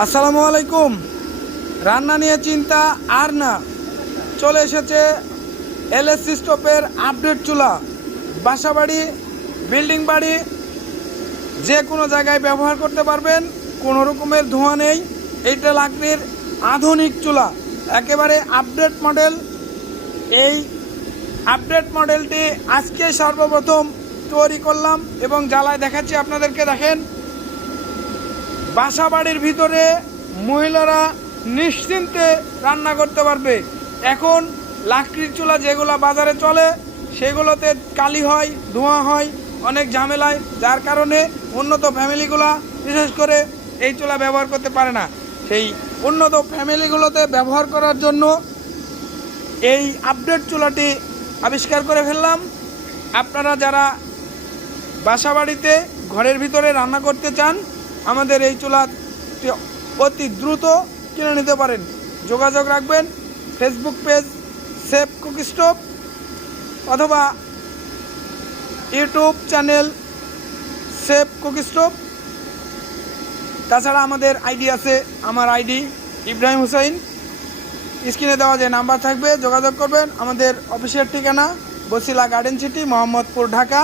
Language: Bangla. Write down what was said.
আসসালামু আলাইকুম। রান্না নিয়ে চিন্তা আর না, চলে এসেছে এলএসসি স্টোভের আপডেট চুলা। বাসাবাড়ি, বিল্ডিং বাড়ি, যে কোনো জায়গায় ব্যবহার করতে পারবেন, কোনো রকমের ধোঁয়া নেই। এইটা লাকড়ির আধুনিক চুলা, একেবারে আপডেট মডেল। এই আপডেট মডেলটি আজকে সর্বপ্রথম তৈরি করলাম এবং জ্বালায় দেখাচ্ছি আপনাদেরকে। দেখেন, বাসাবাড়ির ভিতরে মহিলারা নিশ্চিন্তে রান্না করতে পারবে। এখন লাকড়ির চুলা যেগুলো বাজারে চলে সেগুলোতে কালি হয়, ধোঁয়া হয়, অনেক ঝামেলায়, যার কারণে উন্নত ফ্যামিলিগুলো বিশেষ করে এই চুলা ব্যবহার করতে পারে না। সেই উন্নত ফ্যামিলিগুলোতে ব্যবহার করার জন্য এই আপডেট চুলাটি আবিষ্কার করে ফেললাম। আপনারা যারা বাসাবাড়িতে ঘরের ভিতরে রান্না করতে চান, আমাদের এই চুলাটি অতি দ্রুত কিনে নিতে পারেন। যোগাযোগ রাখবেন Facebook page safe cook stove অথবা YouTube channel safe cook stove. তাছাড়া আমাদের আইডি আছে, আমার আইডি ইব্রাহিম হুসাইন। স্ক্রিনে দেওয়া যে নাম্বার থাকবে যোগাযোগ করবেন। আমাদের অফিসের ঠিকানা বসিলা গার্ডেন সিটি, মোহাম্মদপুর, ঢাকা।